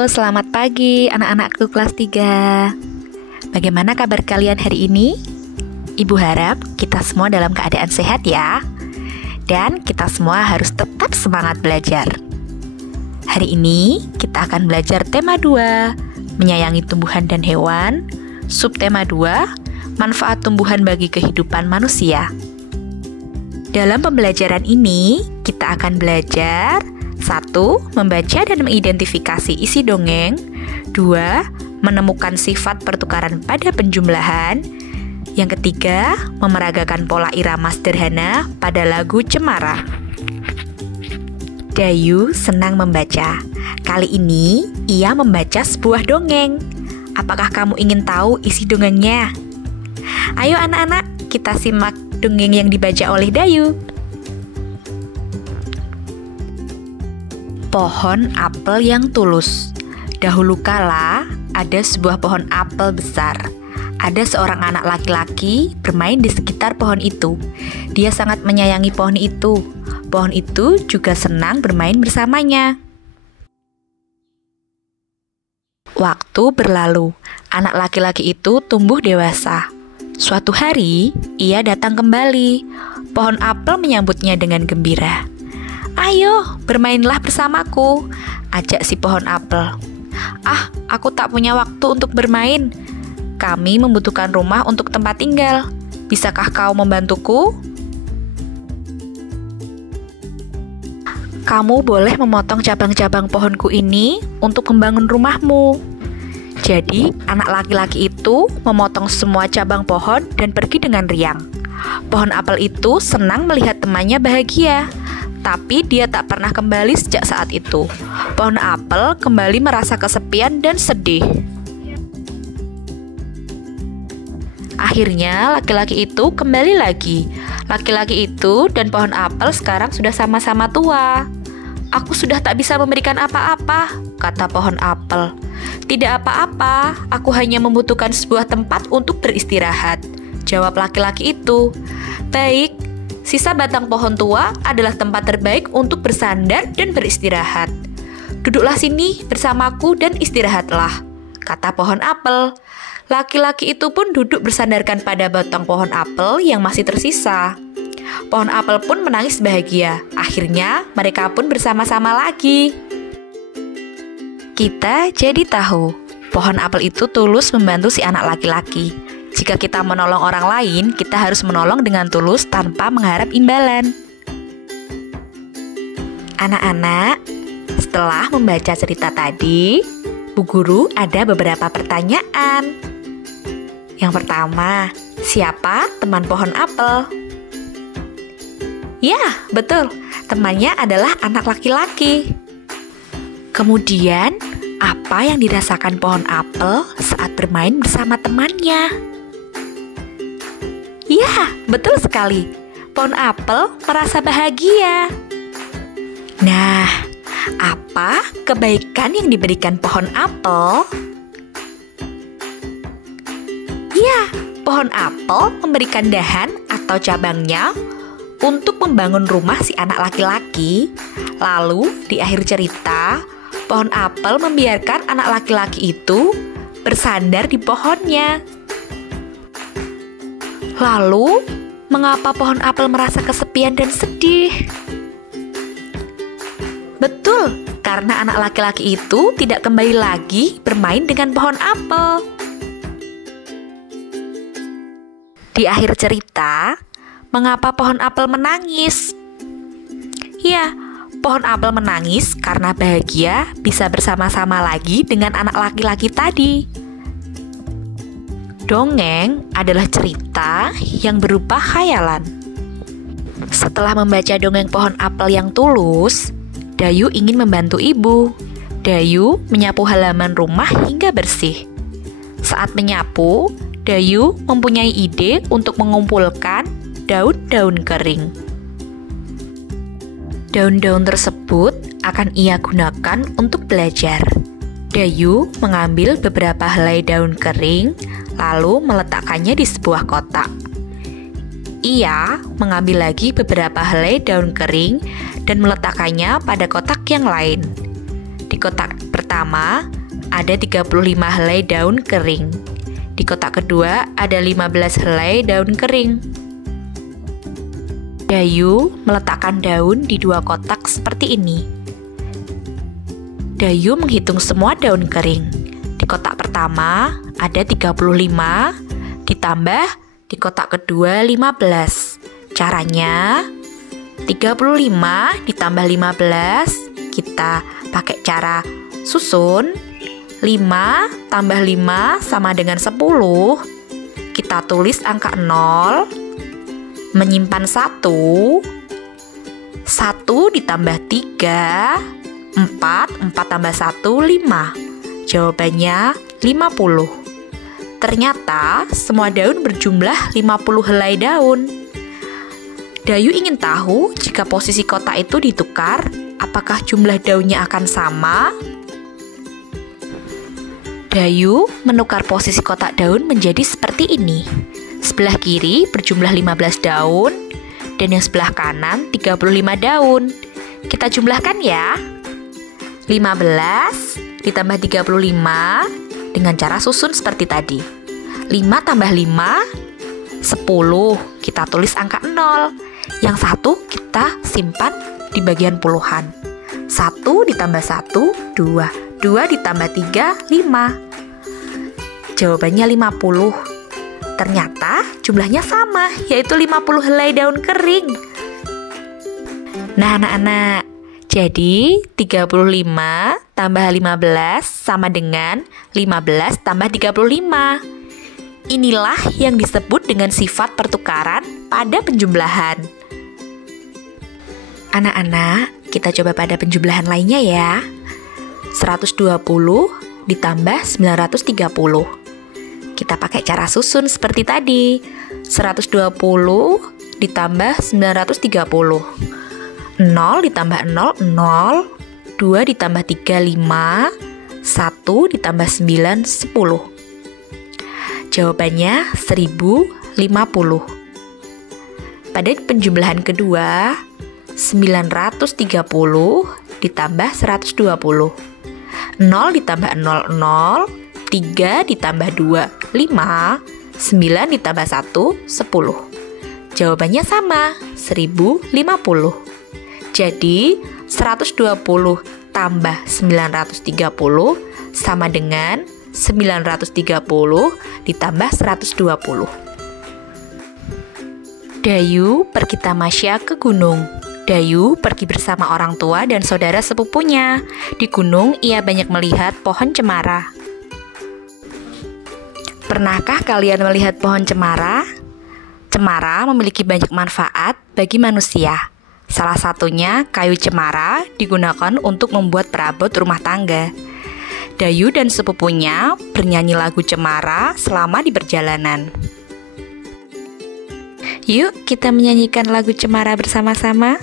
Halo, selamat pagi anak-anakku kelas 3. Bagaimana kabar kalian hari ini? Ibu harap kita semua dalam keadaan sehat ya. Dan kita semua harus tetap semangat belajar. Hari ini kita akan belajar tema 2, menyayangi tumbuhan dan hewan. Subtema 2, manfaat tumbuhan bagi kehidupan manusia. Dalam pembelajaran ini, kita akan belajar 1. Membaca dan mengidentifikasi isi dongeng. 2. Menemukan sifat pertukaran pada penjumlahan. Yang ketiga, memeragakan pola irama sederhana pada lagu Cemara. Dayu senang membaca. Kali ini, ia membaca sebuah dongeng. Apakah kamu ingin tahu isi dongengnya? Ayo anak-anak, kita simak dongeng yang dibaca oleh Dayu. Pohon apel yang tulus. Dahulu kala, ada sebuah pohon apel besar. Ada seorang anak laki-laki bermain di sekitar pohon itu. Dia sangat menyayangi pohon itu. Pohon itu juga senang bermain bersamanya. Waktu berlalu, anak laki-laki itu tumbuh dewasa. Suatu hari, ia datang kembali. Pohon apel menyambutnya dengan gembira. "Ayo, bermainlah bersamaku," ajak si pohon apel. "Ah, aku tak punya waktu untuk bermain. Kami membutuhkan rumah untuk tempat tinggal. Bisakah kau membantuku?" "Kamu boleh memotong cabang-cabang pohonku ini untuk membangun rumahmu." Jadi, anak laki-laki itu memotong semua cabang pohon dan pergi dengan riang. Pohon apel itu senang melihat temannya bahagia. Tapi dia tak pernah kembali sejak saat itu. Pohon apel kembali merasa kesepian dan sedih. Akhirnya laki-laki itu kembali lagi. Laki-laki itu dan pohon apel sekarang sudah sama-sama tua. "Aku sudah tak bisa memberikan apa-apa," kata pohon apel. "Tidak apa-apa, aku hanya membutuhkan sebuah tempat untuk beristirahat," jawab laki-laki itu. "Baik, sisa batang pohon tua adalah tempat terbaik untuk bersandar dan beristirahat. Duduklah sini bersamaku dan istirahatlah," kata pohon apel. Laki-laki itu pun duduk bersandarkan pada batang pohon apel yang masih tersisa. Pohon apel pun menangis bahagia. Akhirnya mereka pun bersama-sama lagi. Kita jadi tahu, pohon apel itu tulus membantu si anak laki-laki. Jika kita menolong orang lain, kita harus menolong dengan tulus tanpa mengharap imbalan. Anak-anak, setelah membaca cerita tadi, Bu Guru ada beberapa pertanyaan. Yang pertama, siapa teman pohon apel? Ya, betul. Temannya adalah anak laki-laki. Kemudian, apa yang dirasakan pohon apel saat bermain bersama temannya? Ya, betul sekali. Pohon apel merasa bahagia. Nah, apa kebaikan yang diberikan pohon apel? Ya, pohon apel memberikan dahan atau cabangnya untuk membangun rumah si anak laki-laki. Lalu, di akhir cerita, pohon apel membiarkan anak laki-laki itu bersandar di pohonnya. Lalu, mengapa pohon apel merasa kesepian dan sedih? Betul, karena anak laki-laki itu tidak kembali lagi bermain dengan pohon apel. Di akhir cerita, mengapa pohon apel menangis? Ya, pohon apel menangis karena bahagia bisa bersama-sama lagi dengan anak laki-laki tadi. Dongeng adalah cerita yang berupa khayalan. Setelah membaca dongeng pohon apel yang tulus, Dayu ingin membantu ibu. Dayu menyapu halaman rumah hingga bersih. Saat menyapu, Dayu mempunyai ide untuk mengumpulkan daun-daun kering. Daun-daun tersebut akan ia gunakan untuk belajar. Dayu mengambil beberapa helai daun kering, lalu meletakkannya di sebuah kotak. Ia mengambil lagi beberapa helai daun kering dan meletakkannya pada kotak yang lain. Di kotak pertama, pertama ada 35 helai daun kering. Di kotak kedua ada 15 helai daun kering. Dayu meletakkan daun di dua kotak seperti ini. Dayu menghitung semua daun kering. Di kotak pertama ada 35, ditambah di kotak kedua 15. Caranya 35 ditambah 15, kita pakai cara susun. 5 tambah 5 sama dengan 10. Kita tulis angka 0, menyimpan 1. 1 ditambah 3, 4 tambah 1, 5. Jawabannya 50. Ternyata semua daun berjumlah 50 helai daun. Dayu ingin tahu jika posisi kotak itu ditukar, apakah jumlah daunnya akan sama? Dayu menukar posisi kotak daun menjadi seperti ini. Sebelah kiri berjumlah 15 daun, dan yang sebelah kanan 35 daun. Kita jumlahkan ya. 15 ditambah 35 dengan cara susun seperti tadi. 5 tambah 5, 10. Kita tulis angka 0. Yang satu kita simpan di bagian puluhan. 1 ditambah 1, 2. 2 ditambah 3, 5. Jawabannya 50. Ternyata jumlahnya sama, yaitu 50 helai daun kering. Nah anak-anak, jadi 35 tambah 15 sama dengan 15 tambah 35. Inilah yang disebut dengan sifat pertukaran pada penjumlahan. Anak-anak, kita coba pada penjumlahan lainnya ya. 120 ditambah 930. Kita pakai cara susun seperti tadi. 120 ditambah 930. 0 ditambah 0, 0. 2 ditambah 3, 5. 1 ditambah 9, 10. Jawabannya 1050. Pada penjumlahan kedua, 930 ditambah 120. 0 ditambah 0, 0. 3 ditambah 2, 5. 9 ditambah 1, 10. Jawabannya sama, 1050. Jadi, 120 tambah 930 sama dengan 930 ditambah 120. Dayu pergi tamasya ke gunung. Dayu pergi bersama orang tua dan saudara sepupunya. Di gunung, ia banyak melihat pohon cemara. Pernahkah kalian melihat pohon cemara? Cemara memiliki banyak manfaat bagi manusia. Salah satunya, kayu cemara digunakan untuk membuat perabot rumah tangga. Dayu dan sepupunya bernyanyi lagu cemara selama di perjalanan. Yuk, kita menyanyikan lagu cemara bersama-sama.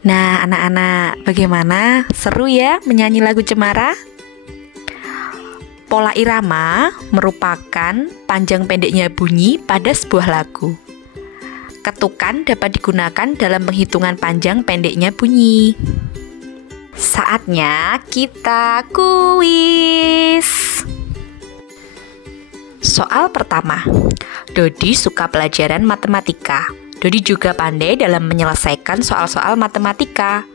Nah, anak-anak, bagaimana? Seru ya menyanyi lagu cemara? Pola irama merupakan panjang pendeknya bunyi pada sebuah lagu. Ketukan dapat digunakan dalam penghitungan panjang pendeknya bunyi. Saatnya kita kuis. Soal pertama. Dodi suka pelajaran matematika. Dodi juga pandai dalam menyelesaikan soal-soal matematika.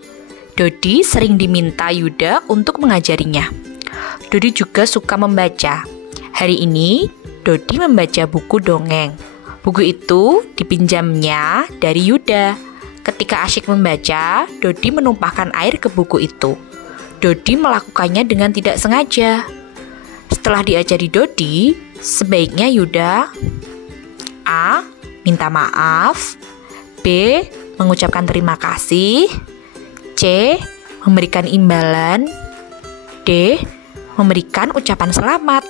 Dodi sering diminta Yuda untuk mengajarinya. Dodi juga suka membaca. Hari ini, Dodi membaca buku dongeng. Buku itu dipinjamnya dari Yuda. Ketika asyik membaca, Dodi menumpahkan air ke buku itu. Dodi melakukannya dengan tidak sengaja. Setelah diajari Dodi, sebaiknya Yuda A. Minta maaf, B. Mengucapkan terima kasih, C. Memberikan imbalan, D. Memberikan ucapan selamat.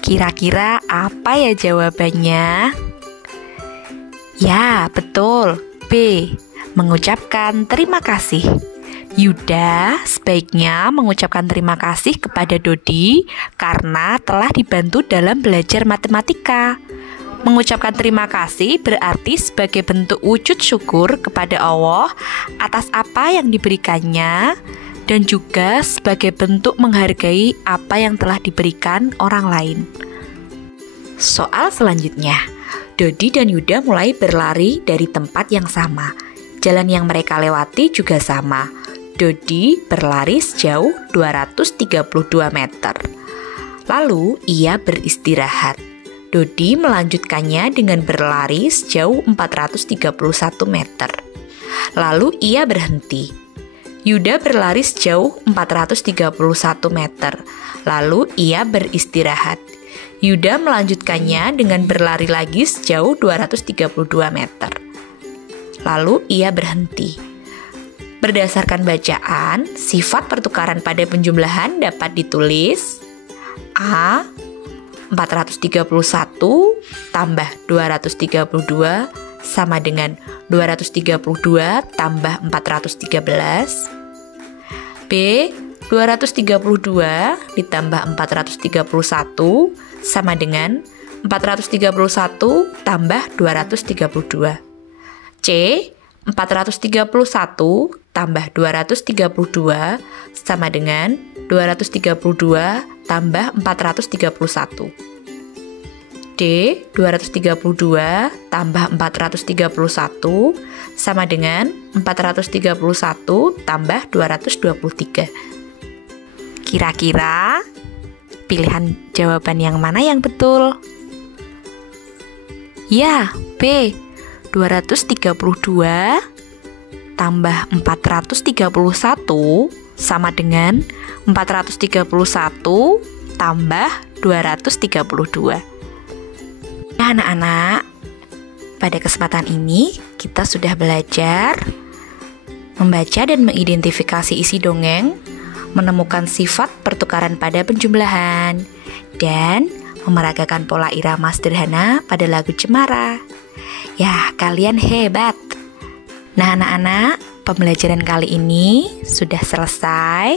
Kira-kira apa ya jawabannya? Ya, betul. B. Mengucapkan terima kasih. Yuda sebaiknya mengucapkan terima kasih kepada Dodi karena telah dibantu dalam belajar matematika. Mengucapkan terima kasih berarti sebagai bentuk wujud syukur kepada Allah atas apa yang diberikannya dan juga sebagai bentuk menghargai apa yang telah diberikan orang lain. Soal selanjutnya, Dodi dan Yuda mulai berlari dari tempat yang sama. Jalan yang mereka lewati juga sama. Dodi berlari sejauh 232 meter. Lalu ia beristirahat. Dodi melanjutkannya dengan berlari sejauh 431 meter. Lalu ia berhenti. Yuda berlari sejauh 431 meter. Lalu ia beristirahat. Yuda melanjutkannya dengan berlari lagi sejauh 232 meter. Lalu ia berhenti. Berdasarkan bacaan, sifat pertukaran pada penjumlahan dapat ditulis A. 431 tambah 232 sama dengan 232 tambah 413. B. 232 ditambah 431 sama dengan 431 tambah 232. C. 431 tambah 232 sama dengan 232 tambah 431. D. 232 tambah 431 sama dengan 431 tambah 223. Kira-kira pilihan jawaban yang mana yang betul? Ya, B. 232 tambah 431 sama dengan 431 tambah 232. Nah, anak-anak, pada kesempatan ini kita sudah belajar membaca dan mengidentifikasi isi dongeng, menemukan sifat pertukaran pada penjumlahan, dan memeragakan pola irama sederhana pada lagu Cemara. Ya, kalian hebat. Nah, anak-anak, pembelajaran kali ini sudah selesai.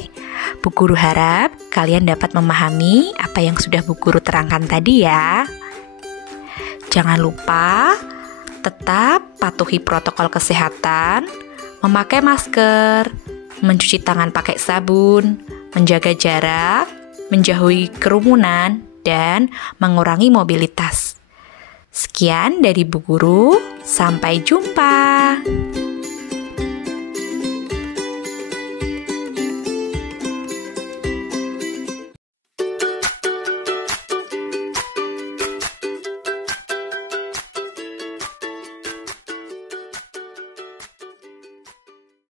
Bu Guru harap kalian dapat memahami apa yang sudah Bu Guru terangkan tadi ya. Jangan lupa tetap patuhi protokol kesehatan, memakai masker, mencuci tangan pakai sabun, menjaga jarak, menjauhi kerumunan, dan mengurangi mobilitas. Sekian dari Bu Guru, sampai jumpa.